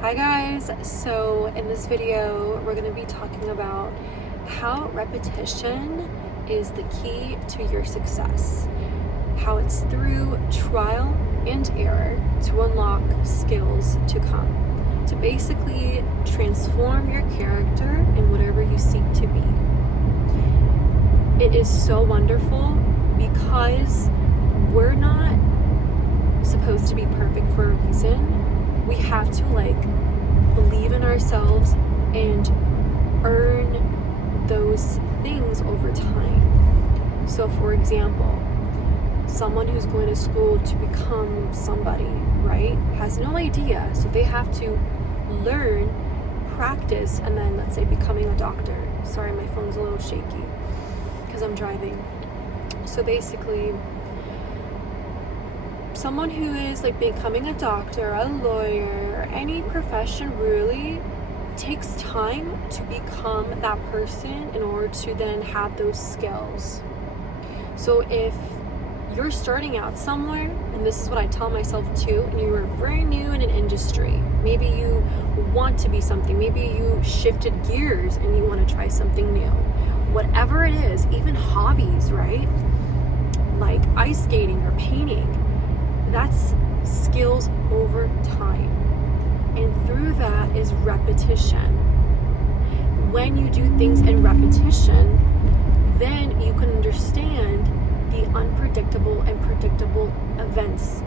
Hi guys, so in this video we're going to be talking about how repetition is the key to your success, how it's through trial and error to unlock skills to come, to basically transform your character in whatever you seek to be. It is so wonderful because we're not supposed to be perfect for a reason. We have to believe in ourselves and earn those things over time. So for example, someone who's going to school to become somebody, right, has no idea. So they have to learn, practice, and then let's say becoming a doctor. Sorry, my phone's a little shaky because I'm driving. So basically, someone who is becoming a doctor, a lawyer, any profession really takes time to become that person in order to then have those skills. So if you're starting out somewhere, and this is what I tell myself too, and you are brand new in an industry, maybe you want to be something, maybe you shifted gears and you want to try something new, whatever it is, even hobbies, right? Like ice skating or painting. That's skills over time. And through that is repetition. When you do things in repetition, then you can understand the unpredictable and predictable events.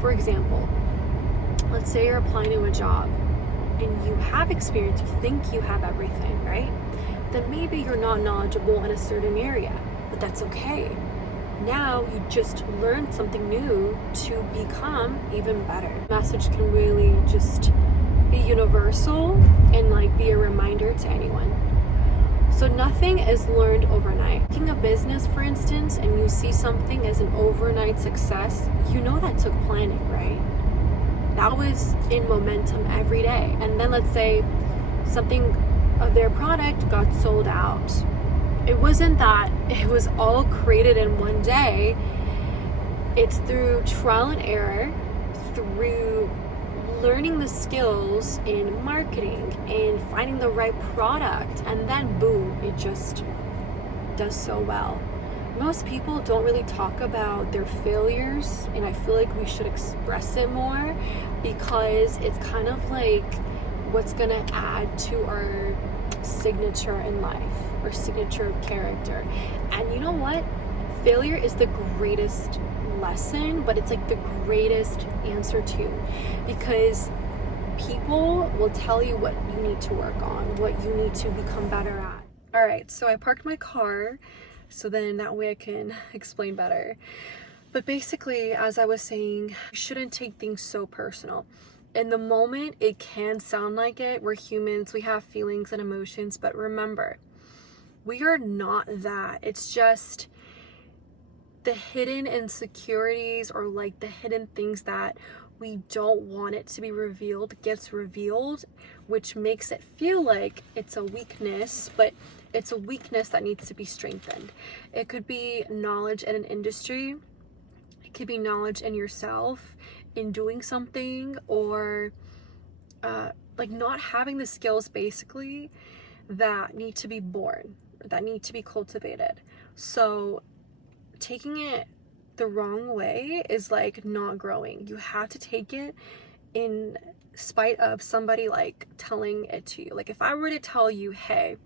For example, let's say you're applying to a job and you have experience, you think you have everything, right? Then maybe you're not knowledgeable in a certain area, but that's okay. Now you just learned something new to become even better. Message can really just be universal and be a reminder to anyone. So nothing is learned overnight. Taking a business, for instance, and you see something as an overnight success, you know that took planning, right? That was in momentum every day. And then let's say something of their product got sold out. It wasn't that it was all created in one day. It's through trial and error, through learning the skills in marketing and finding the right product, and then boom, it just does so well. Most people don't really talk about their failures, and I feel like we should express it more because it's kind of what's gonna add to our signature in life or signature of character. And you know what? Failure is the greatest lesson, but it's the greatest answer too, because people will tell you what you need to work on, what you need to become better at. All right, so I parked my car so then that way I can explain better. But basically, as I was saying, you shouldn't take things so personal. In the moment, it can sound like it. We're humans, we have feelings and emotions, but remember, we are not that. It's just the hidden insecurities or the hidden things that we don't want it to be revealed gets revealed, which makes it feel like it's a weakness, but it's a weakness that needs to be strengthened. It could be knowledge in an industry. It could be knowledge in yourself in doing something, or not having the skills basically that need to be born, that need to be cultivated. So taking it the wrong way is not growing. You have to take it in spite of somebody telling it to you. If I were to tell you, hey,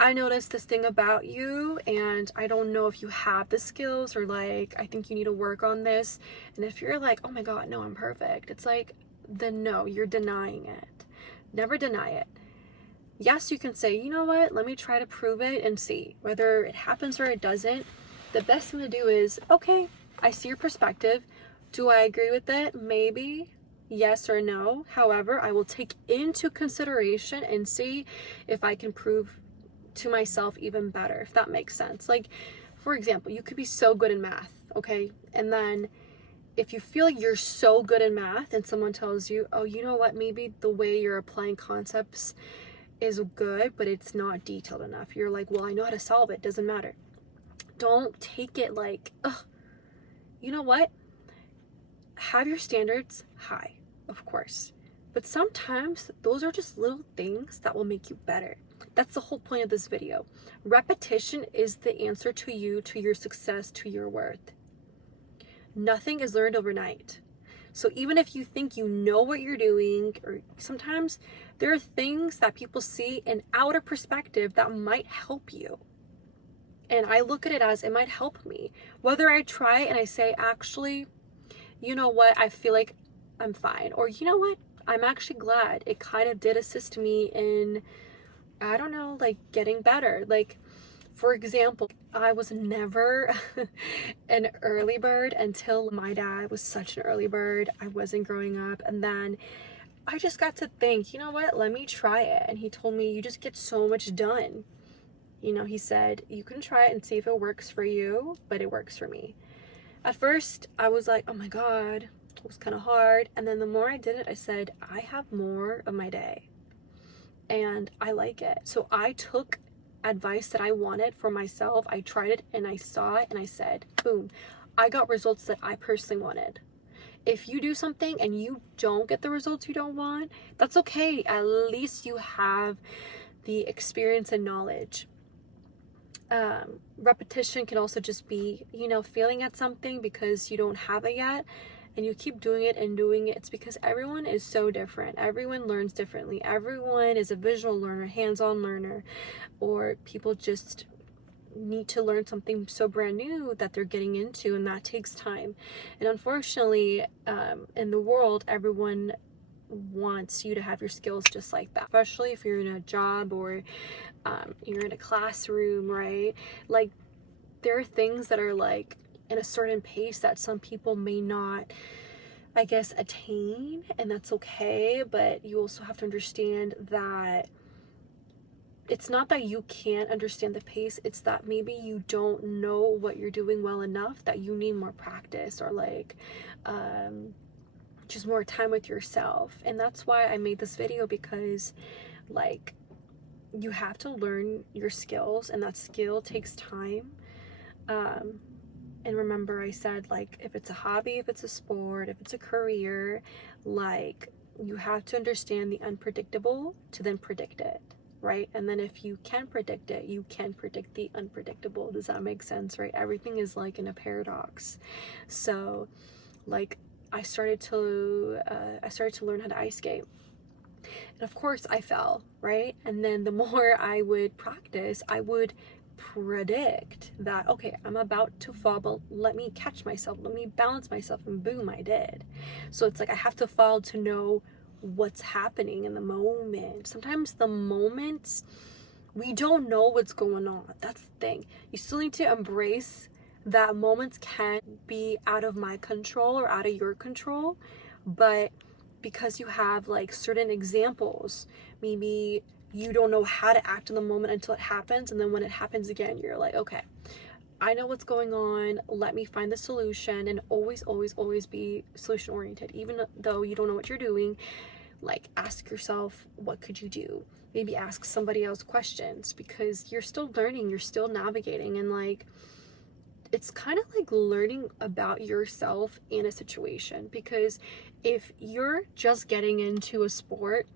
I noticed this thing about you and I don't know if you have the skills, or I think you need to work on this. And if you're oh my God, no, I'm perfect. It's then no, you're denying it. Never deny it. Yes, you can say, you know what, let me try to prove it and see whether it happens or it doesn't. The best thing to do is, okay, I see your perspective. Do I agree with it? Maybe. Yes or no. However, I will take into consideration and see if I can prove to myself even better, if that makes sense. For example, you could be so good in math, okay? And then if you feel you're so good in math and someone tells you, oh, you know what, maybe the way you're applying concepts is good, but it's not detailed enough. You're well, I know how to solve it, doesn't matter. Don't take it ugh. You know what? Have your standards high, of course. But sometimes those are just little things that will make you better. That's the whole point of this video. Repetition is the answer to you, to your success, to your worth. Nothing is learned overnight. So even if you think you know what you're doing, or sometimes there are things that people see in outer perspective that might help you. And I look at it as it might help me. Whether I try and I say, actually, you know what, I feel like I'm fine. Or you know what, I'm actually glad it kind of did assist me in, I don't know, like getting better. Like, for example, I was never an early bird until my dad was such an early bird. I wasn't growing up. And then I just got to think, you know what, let me try it. And he told me, you just get so much done. You know, he said, you can try it and see if it works for you, but it works for me. At first, I was like, oh my God, it was kind of hard. And then the more I did it, I said, I have more of my day and I like it. So I took advice that I wanted for myself. I tried it and I saw it and I said, boom, I got results that I personally wanted. If you do something and you don't get the results you don't want, that's okay. At least you have the experience and knowledge. Repetition can also just be, you know, failing at something because you don't have it yet and you keep doing it and doing it. It's because everyone is so different. Everyone learns differently. Everyone is a visual learner, hands-on learner, or people just need to learn something so brand new that they're getting into, and that takes time. And unfortunately, in the world, everyone wants you to have your skills just like that, especially if you're in a job or you're in a classroom, right? Like, there are things that are like in a certain pace that some people may not, I guess, attain, and that's okay. But you also have to understand that it's not that you can't understand the pace, it's that maybe you don't know what you're doing well enough, that you need more practice, or like just more time with yourself. And that's why I made this video, because like, you have to learn your skills, and that skill takes time. And remember, I said, like, if it's a hobby, if it's a sport, if it's a career, like, you have to understand the unpredictable to then predict it, right? And then if you can predict it, you can predict the unpredictable. Does that make sense, right? Everything is like in a paradox. So like, I started to learn how to ice skate. And of course I fell, right? And then the more I would practice, I would predict that, okay, I'm about to fall, but let me catch myself, let me balance myself, and boom, I did. So it's like, I have to fall to know what's happening in the moment. Sometimes the moments, we don't know what's going on. That's the thing. You still need to embrace that moments can be out of my control or out of your control, but because you have like certain examples, maybe you don't know how to act in the moment until it happens, and then when it happens again, you're like, okay, I know what's going on, let me find the solution. And always be solution oriented. Even though you don't know what you're doing, like, ask yourself, what could you do? Maybe ask somebody else questions, because you're still learning, you're still navigating. And like, it's kind of like learning about yourself in a situation, because if you're just getting into a sport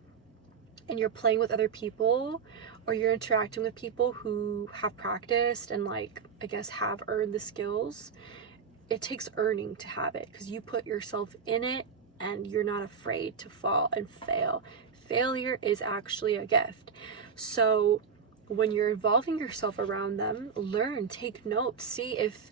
and you're playing with other people, or you're interacting with people who have practiced and like, I guess, have earned the skills, it takes earning to have it, because you put yourself in it and you're not afraid to fall and fail. Failure is actually a gift. So when you're involving yourself around them, learn, take notes, see if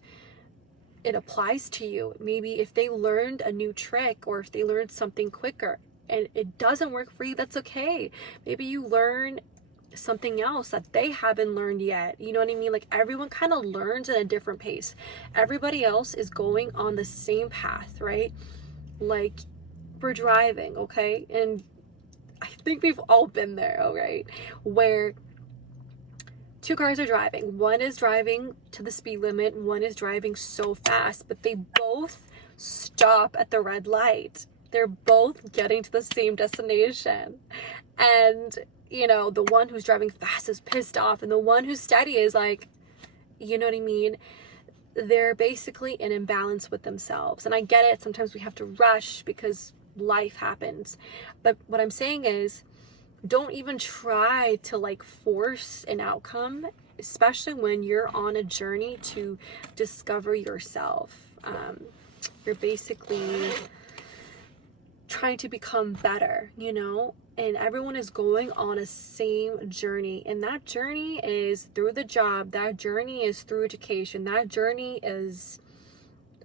it applies to you. Maybe if they learned a new trick, or if they learned something quicker and it doesn't work for you, that's okay. Maybe you learn something else that they haven't learned yet. You know what I mean? Like, everyone kind of learns at a different pace. Everybody else is going on the same path, right? Like, we're driving, okay? And I think we've all been there, all right? Where two cars are driving. One is driving to the speed limit, one is driving so fast, but they both stop at the red light. They're both getting to the same destination. And, you know, the one who's driving fast is pissed off, and the one who's steady is like, you know what I mean? They're basically in imbalance with themselves. And I get it. Sometimes we have to rush because life happens. But what I'm saying is, don't even try to like force an outcome, especially when you're on a journey to discover yourself. You're basically trying to become better, you know, and everyone is going on a same journey, and that journey is through the job, that journey is through education, that journey is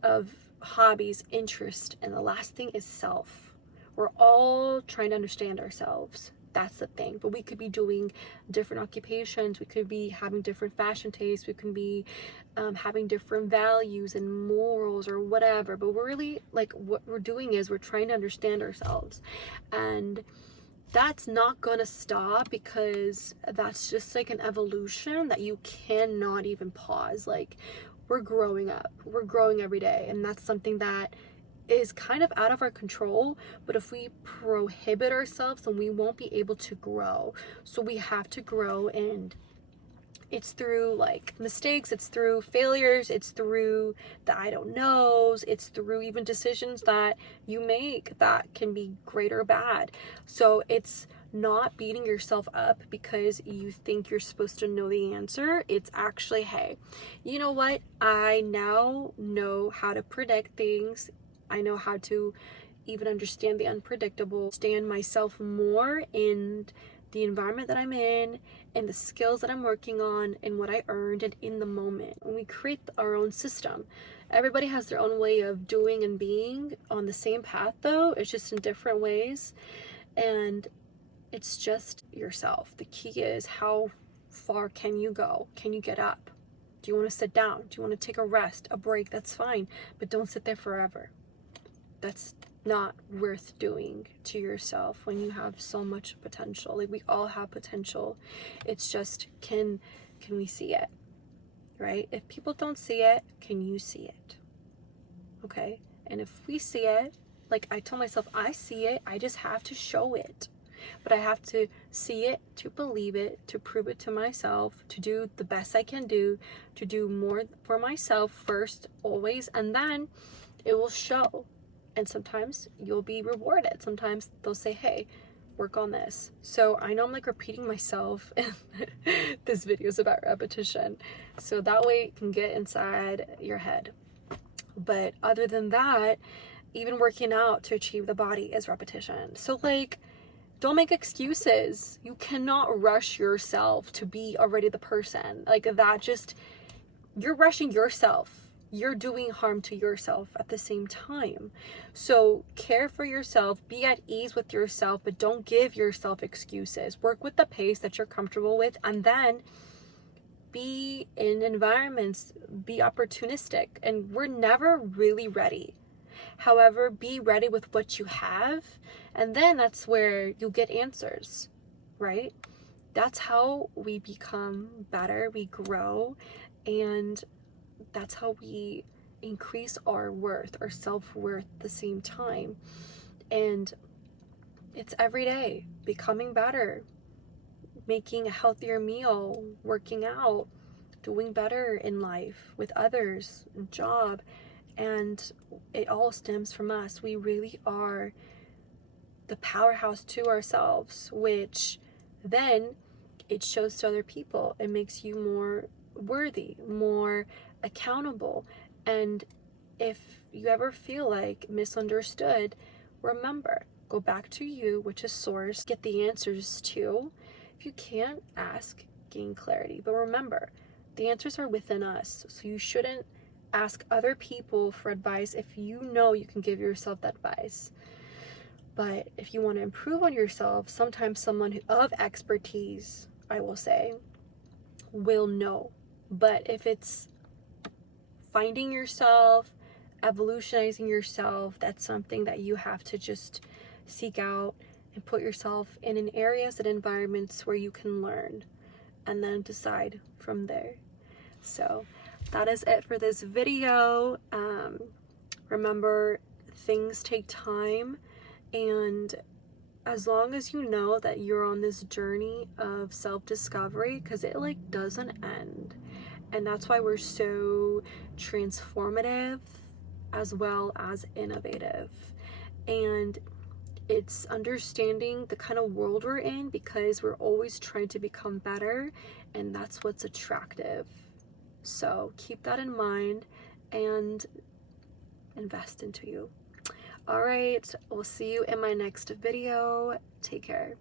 of hobbies, interest, and the last thing is self. We're all trying to understand ourselves. That's the thing. But we could be doing different occupations, we could be having different fashion tastes, we can be having different values and morals or whatever. But we're really, like, what we're doing is we're trying to understand ourselves. And that's not gonna stop, because that's just like an evolution that you cannot even pause. Like, we're growing up, we're growing every day, and that's something that is kind of out of our control. But if we prohibit ourselves, then we won't be able to grow. So we have to grow, and it's through like mistakes, it's through failures, it's through the I don't knows, it's through even decisions that you make that can be great or bad. So it's not beating yourself up because you think you're supposed to know the answer. It's actually, hey, you know what? I now know how to predict things. I know how to even understand the unpredictable, understand myself more in the environment that I'm in, and the skills that I'm working on, and what I earned, and in the moment. When we create our own system, everybody has their own way of doing and being on the same path, though it's just in different ways, and it's just yourself. The key is, how far can you go? Can you get up? Do you want to sit down? Do you want to take a rest, a break? That's fine, but don't sit there forever. That's not worth doing to yourself when you have so much potential. Like, we all have potential. It's just, can we see it, right? If people don't see it, can you see it? Okay? And if we see it, like I told myself, I see it, I just have to show it. But I have to see it, to believe it, to prove it to myself, to do the best I can do, to do more for myself first, always, and then it will show. And sometimes you'll be rewarded. Sometimes they'll say, hey, work on this. So I know I'm like repeating myself, and this video is about repetition. So that way it can get inside your head. But other than that, even working out to achieve the body is repetition. So like, don't make excuses. You cannot rush yourself to be already the person. Like, that just, you're rushing yourself. You're doing harm to yourself at the same time. So care for yourself, be at ease with yourself, but don't give yourself excuses. Work with the pace that you're comfortable with, and then be in environments, be opportunistic. And we're never really ready. However, be ready with what you have, and then that's where you'll get answers, right? That's how we become better, we grow, and that's how we increase our worth, our self-worth at the same time. And it's every day, becoming better, making a healthier meal, working out, doing better in life with others, job, and it all stems from us. We really are the powerhouse to ourselves, which then it shows to other people. It makes you more worthy, more accountable. And if you ever feel like misunderstood, remember, go back to you, which is source, get the answers to. If you can't, ask, gain clarity. But remember, the answers are within us, so you shouldn't ask other people for advice if you know you can give yourself that advice. But if you want to improve on yourself, sometimes someone of expertise, I will say, will know. But if it's finding yourself, evolutionizing yourself, that's something that you have to just seek out and put yourself in areas and environments where you can learn, and then decide from there. So that is it for this video. Remember, things take time, and as long as you know that you're on this journey of self-discovery, because it like doesn't end, and that's why we're so transformative as well as innovative. And It's understanding the kind of world we're in, because we're always trying to become better, and that's what's attractive. So keep that in mind and invest into you. All right, we'll see you in my next video. Take care.